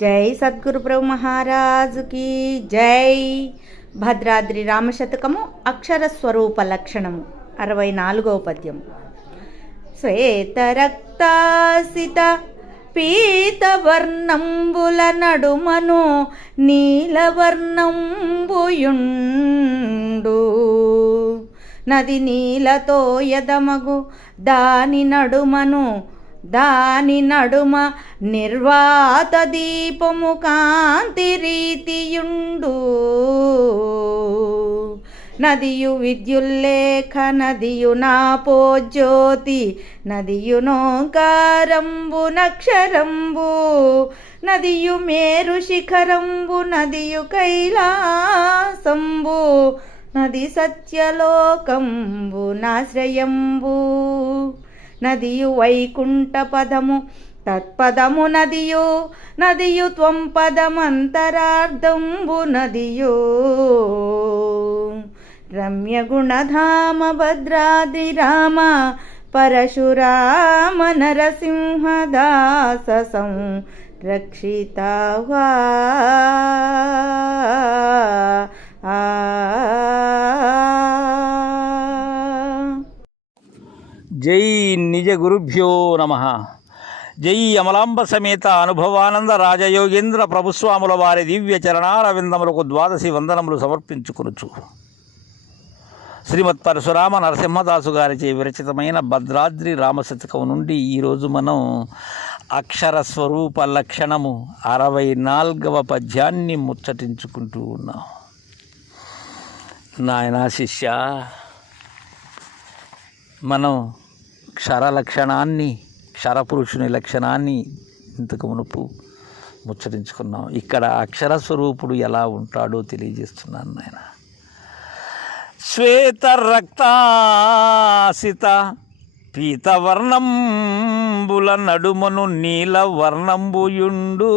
జై సద్గురు ప్రభు మహారాజుకి జై. భద్రాద్రి రామశతకము అక్షర స్వరూప లక్షణము అరవై నాలుగవ పద్యం శ్వేతరక్తాసిత పీతవర్ణంబుల నడుమను నీలవర్ణంబుయుండు. నది నీలతో యదమగు దాని నడుమను దాని నడుమ నిర్వాత దీపము కాంతి రీతియుండు. నదియు విద్యుల్లేఖ నదియు నాపో జ్యోతి నదియు నోంకారంబు నక్షరంబు. నదియు మేరు శిఖరంబు నదియు కైలాసంబు. నది సత్యలోకంబు నాశ్రయంబు. నదియు వైకుంఠ పదము. తత్పదము నదియు నదియు త్వం పదమంతరార్ధంబు నదియు. రమ్య గుణధామ భద్రాద్రి రామ పరశురామ నరసింహదాస ఆ. జై నిజ గురుభ్యో నమ. జై అమలాంబ సమేత అనుభవానంద రాజయోగేంద్ర ప్రభుస్వాముల వారి దివ్య చరణారవిందములకు ద్వాదశి వందనములు సమర్పించుకొనుచు. శ్రీమత్ పరశురామ నరసింహదాసు గారిచే విరచితమైన భద్రాద్రి రామశతకం నుండి ఈరోజు మనం అక్షర స్వరూప లక్షణము అరవై నాలుగవ పద్యాన్ని ముచ్చటించుకుంటూ ఉన్నాం. నాయనా శిష్య మనం క్షర లక్షణాన్ని క్షరపురుషుని లక్షణాన్ని ఇంతకు మునుపు ముచ్చరించుకున్నాం ఇక్కడ అక్షర స్వరూపుడు ఎలా ఉంటాడో తెలియజేస్తున్నాను నాయన. శ్వేత రక్తాసిత పీతవర్ణంబుల నడుమను నీలవర్ణంబుయుండు.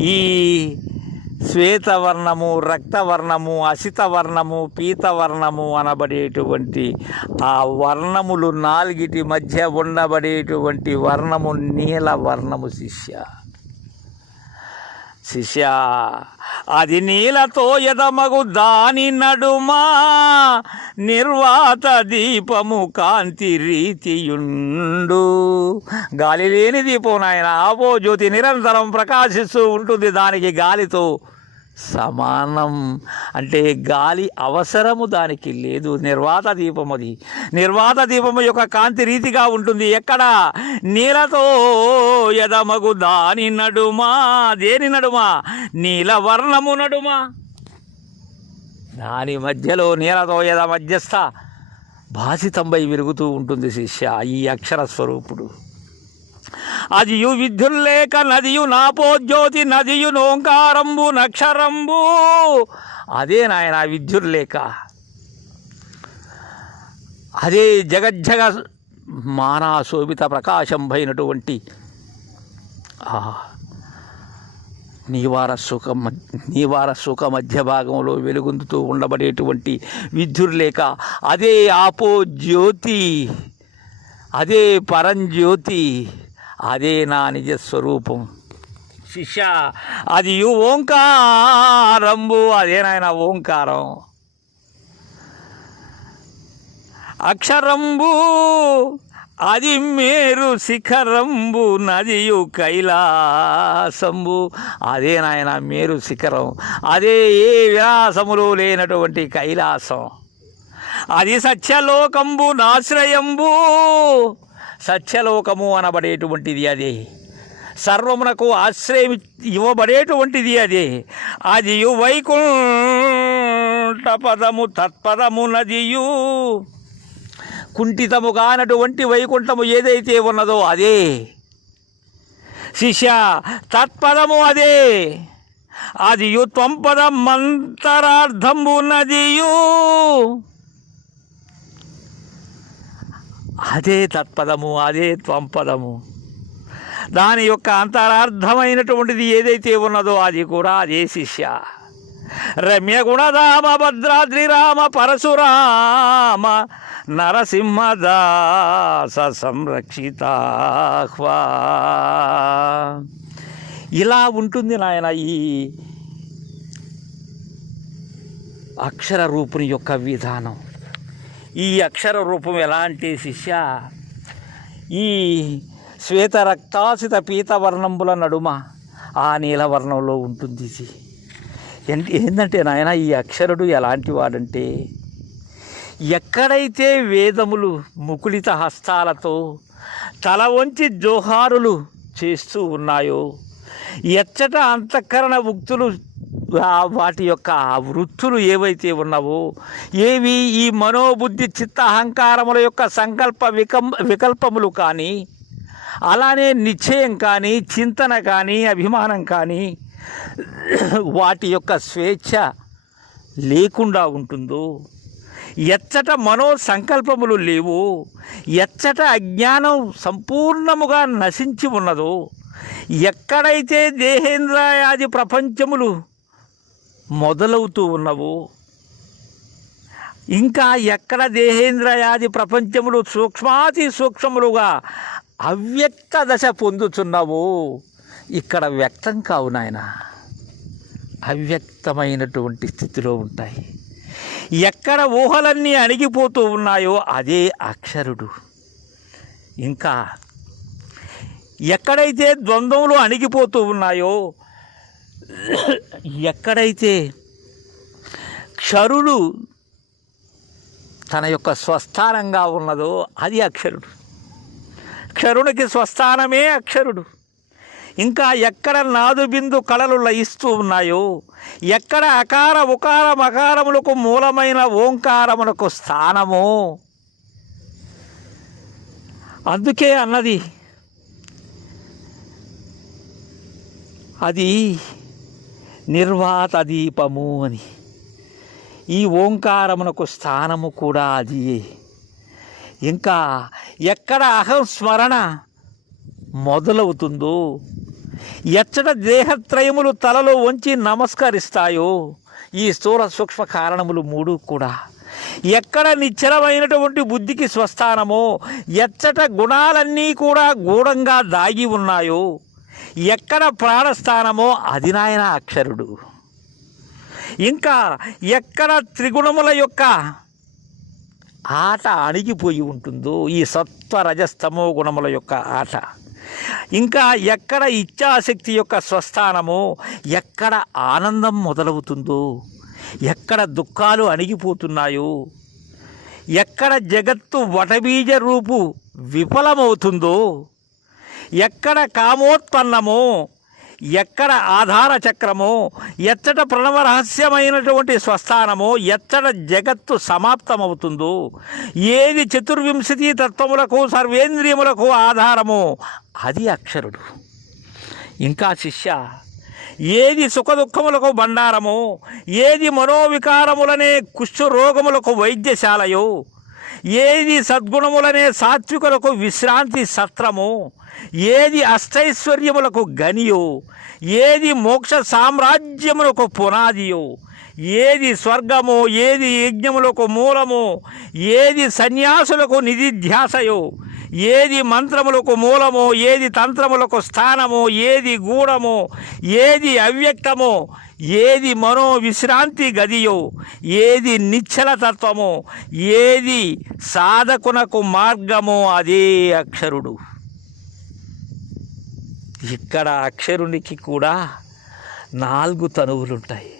ఈ శ్వేతవర్ణము రక్తవర్ణము అసితవర్ణము పీతవర్ణము అనబడేటువంటి ఆ వర్ణములు నాలుగిటి మధ్య ఉండబడేటువంటి వర్ణము నీల వర్ణము శిష్య. శిష్య అది నీలతో ఎదమగు దాని నడుమా నిర్వాత దీపము కాంతి రీతియుండు. గాలి లేని దీపం నాయన ఆపో జ్యోతి నిరంతరం ప్రకాశిస్తూ ఉంటుంది దానికి గాలితో సమానం. అంటే గాలి అవసరము దానికి లేదు. నిర్వాత దీపం అది. నిర్వాత దీపము యొక్క కాంతి రీతిగా ఉంటుంది. ఎక్కడ? నీలతో ఎదమగు దాని నడుమా? దేని నడుమా? నీల వర్ణము నడుమా? దాని మధ్యలో నీలతో యద మధ్యస్థ భాసితంబై విరుగుతూ ఉంటుంది శిష్య. ఈ అక్షర స్వరూపుడు. అదియు విద్యుల్లేక నదియు నాపోజ్యోతి నదియు నోంకారంబు నక్షరంబు. అదే నాయన విద్యుల్లేక అదే జగజ్జగ మానాశోభిత ప్రకాశం పైనటువంటి నీవార సుఖ నీవార సుఖ మధ్య భాగంలో వెలుగొందుతూ ఉండబడేటువంటి విద్యుర్లేక అదే ఆపో జ్యోతి అదే పరంజ్యోతి. అదే నా నిజ స్వరూపం. శిష్య. అది ఓంకారంబు అదే నాయన ఓంకారం. అక్షరంబు అది మేరు శిఖరంబు నదియు కైలాసంబు అదే నాయన మేరు శిఖరం అదే ఏ విలాసములు లేనటువంటి కైలాసం. అది సత్యలోకంబు నాశ్రయంబు సత్యలోకము అనబడేటువంటిది అదే. సర్వమునకు ఆశ్రయం ఇవ్వబడేటువంటిది అదే. అది వైకుంఠ పదము తత్పదమునదియు కుంఠితము కానటువంటి వైకుంఠము ఏదైతే ఉన్నదో అదే. శిష్య తత్పదము అదే. అది త్వంపద మంతరార్థంబు నదియు అదే తత్పదము అదే త్వంపదము దాని యొక్క అంతరార్థమైనటువంటిది ఏదైతే ఉన్నదో అది కూడా అదే శిష్య. రమ్య గుణధామ భద్రాద్రి రామ పరశురామ నరసింహదాస సంరక్షితాహ్వా. ఇలా ఉంటుంది నాయన ఈ అక్షర రూపుని యొక్క విధానం. ఈ అక్షర రూపం ఎలాంటి శిష్య? ఈ శ్వేత రక్తాసిత పీతవర్ణంబుల నడుమ ఆ నీలవర్ణంలో ఉంటుంది ఇది ఏంటంటే నాయన ఈ అక్షరుడు ఎలాంటి వాడంటే ఎక్కడైతే వేదములు ముకుళిత హస్తాలతో తల వంచి జోహారులు చేస్తూ ఉన్నాయో ఎచ్చట అంతఃకరణ ఉక్తులు వాటి యొక్క వృత్తులు ఏవైతే ఉన్నావో ఏవి ఈ మనోబుద్ధి చిత్త అహంకారముల యొక్క సంకల్ప వికం వికల్పములు కానీ అలానే నిశ్చయం కానీ చింతన కానీ అభిమానం కానీ వాటి యొక్క స్వేచ్ఛ లేకుండా ఉంటుందో ఎచ్చట మనో సంకల్పములు లేవు ఎచ్చట అజ్ఞానం సంపూర్ణముగా నశించి ఉన్నదో ఎక్కడైతే దేహేంద్రయాది ప్రపంచములు మొదలవుతూ ఉన్నవు. ఇంకా ఎక్కడ దేహేంద్రయాది ప్రపంచములు సూక్ష్మాతి సూక్ష్మములుగా అవ్యక్త దశ పొందుతున్నావు ఇక్కడ వ్యక్తం కావు నాయన. అవ్యక్తమైనటువంటి స్థితిలో ఉంటాయి. ఎక్కడ ఊహలన్నీ అణిగిపోతూ ఉన్నాయో అదే అక్షరుడు. ఇంకా ఎక్కడైతే ద్వంద్వములు అణిగిపోతూ ఉన్నాయో ఎక్కడైతే క్షరుడు తన యొక్క స్వస్థానంగా ఉన్నదో అది అక్షరుడు. క్షరునికి స్వస్థానమే అక్షరుడు. ఇంకా ఎక్కడ నాదు బిందు కళలు లయిస్తూ ఉన్నాయో ఎక్కడ అకార ఉకార మకారములకు మూలమైన ఓంకారములకు స్థానమో అందుకే అన్నది అది నిర్వాత దీపము అని. ఈ ఓంకారమునకు స్థానము కూడా అది. ఇంకా ఎక్కడ అహం స్మరణ మొదలవుతుందో ఎచ్చట దేహత్రయములు తలలో వంచి నమస్కరిస్తాయో ఈ స్థూల సూక్ష్మ కారణములు మూడు కూడా. ఎక్కడ నిశ్చలమైనటువంటి బుద్ధికి స్వస్థానమో ఎచ్చట గుణాలన్నీ కూడా గూఢంగా దాగి ఉన్నాయో ఎక్కడ ప్రాణస్థానమో అది నాయన అక్షరుడు. ఇంకా ఎక్కడ త్రిగుణముల యొక్క ఆట అణిగిపోయి ఉంటుందో ఈ సత్వ రజస్తమో గుణముల యొక్క ఆట. ఇంకా ఎక్కడ ఇచ్ఛాశక్తి యొక్క స్వస్థానమో ఎక్కడ ఆనందం మొదలవుతుందో ఎక్కడ దుఃఖాలు అణిగిపోతున్నాయో ఎక్కడ జగత్తు వటబీజ రూపు విఫలమవుతుందో ఎక్కడ కామోత్పన్నము ఎక్కడ ఆధార చక్రము ఎచ్చట ప్రణవ రహస్యమైనటువంటి స్వస్థానము ఎచ్చట జగత్తు సమాప్తమవుతుందో ఏది చతుర్వింశతి తత్వములకు సర్వేంద్రియములకు ఆధారము అది అక్షరుడు. ఇంకా శిష్య ఏది సుఖదుఖములకు బండారము ఏది మనోవికారములనే కుష్ఠ రోగములకు వైద్యశాలయో ఏది సద్గుణములనే సాత్వికులకు విశ్రాంతి సత్రము? ఏది అష్టైశ్వర్యములకు గనియో ఏది మోక్ష సామ్రాజ్యములకు పునాదియో? ఏది స్వర్గము? ఏది యజ్ఞములకు మూలము? ఏది సన్యాసులకు నిధిధ్యాసయో ఏది మంత్రములకు మూలము? ఏది తంత్రములకు స్థానము? ఏది గూఢము? ఏది అవ్యక్తము? ఏది మనో విశ్రాంతి గదియో ఏది నిశ్చల తత్వమో ఏది సాధకునకు మార్గమో అదే అక్షరుడు. ఇక్కడ అక్షరునికి కూడా నాలుగు తనువులుంటాయి.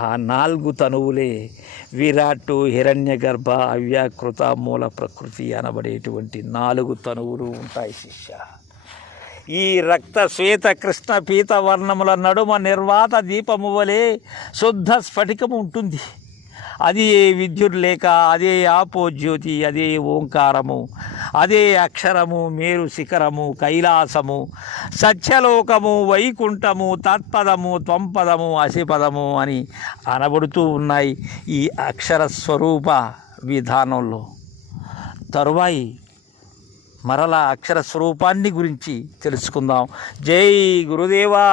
ఆ నాలుగు తనువులే విరాట్ హిరణ్య గర్భ అవ్యాకృత మూల ప్రకృతి అనబడేటువంటి నాలుగు తనువులు ఉంటాయి శిష్య. ఈ రక్త శ్వేత కృష్ణ పీత వర్ణముల నడుమ నిర్వాత దీపము వలె శుద్ధ స్ఫటికము ఉంటుంది. అది విద్యుత్ లేక అదే ఆపో జ్యోతి అదే ఓంకారము అదే అక్షరము మేరు శిఖరము కైలాసము సత్యలోకము వైకుంఠము తత్పదము త్వంపదము అసిపదము అని అనబడుతూ ఉన్నాయి ఈ అక్షర స్వరూప విధానంలో. తరువాయి మరలా అక్షర స్వరూపాన్ని గురించి తెలుసుకుందాం. జై గురుదేవా!